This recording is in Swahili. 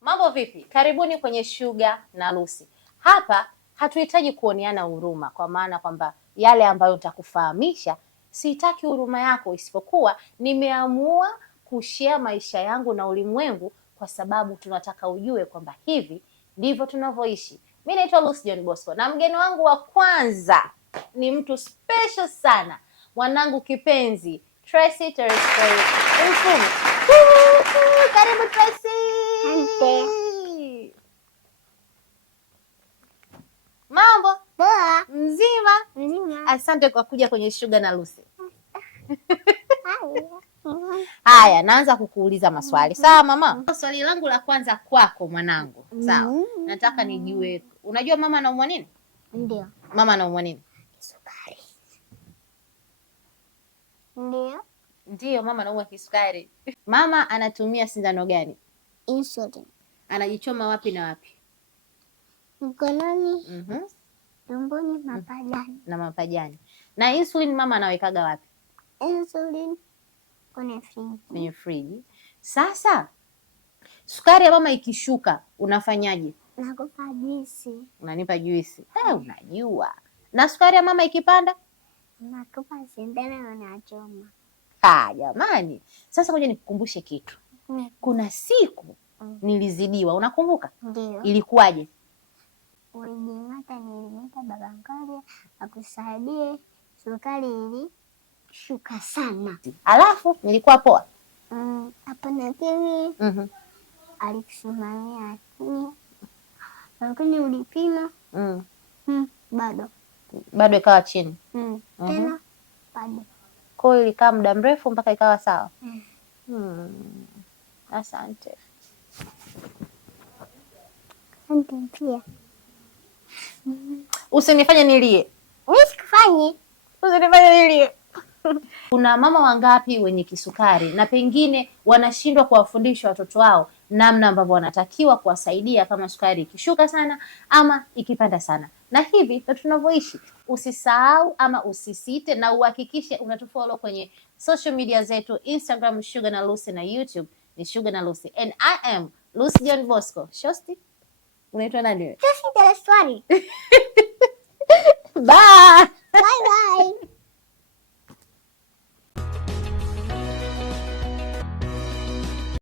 Mambo vipi? Karibuni kwenye Sugar na Lucy. Hapa hatuhitaji kuoneana huruma, kwa maana kwamba yale ambayo nitakufahamisha sitaki huruma yako, isipokuwa nimeamua kushare maisha yangu na ulimwengu, kwa sababu tunataka ujue kwamba hivi ndivyo tunavyoishi. Mimi naitwa Lucy John Bosco na mgeni wangu wa kwanza ni mtu special sana, mwanangu kipenzi Tracy Teresford Mfumi. Karibu Tracy. Mambo poa? Mzima. Asante kwa kuja kwenye Sugar na Lucy. Haya, naanza kukuuliza maswali. Sawa mama? Swali langu la kwanza kwako mwanangu. Sawa. Nataka nijue, unajua mama anaumwa nini? Ndio. Mama anaumwa nini? Kisukari. Ndio. Ndio, mama anaumwa kisukari. Mama anatumia sindano gani? Insulin. Anajichoma wapi na wapi? Mkononi, tumboni, mapajani. Na mapajani. Na insulin mama anawekaga wapi? Insulin kwenye friji. Kwenye friji. Sasa sukari ya mama ikishuka unafanyaje? Nakupa juisi. Unanipa juisi. Unajua. Na sukari ya mama ikipanda? Nakupa sindano unachoma. Jamani. Sasa ngoja nikukumbushe kitu. Kuna siku nilizidiwa, unakumbuka? Ndio. Ilikuwaje? Ulijing'ata, nilimwita baba mkali akusaidie, sukari ilishuka sana. Alafu nilikuwa poa. Hapo na kile alikusimamia lakini ulipima bado ikawa chini. Tena bado. Kwa hiyo ilikaa muda mrefu mpaka ikawa sawa. Asante. Asante pia. Usinifanye nilie. Usinifanye nilie. Kuna mama wangapi wenye kisukari na pengine wanashindwa kuwafundisha watoto wao namna ambavyo wanatakiwa kuwasaidia kama sukari ikishuka sana ama ikipanda sana. Na hivi ndio tunavyoishi. Usisahau ama usisite na uhakikishe unatufollow kwenye social media zetu, Instagram Sugar na Lucy na YouTube ni Sugar na Lucy. And I am Lucy John Bosco. Shosti? Unaitwa nani wewe? Tracy Teresford. Bye. Bye bye.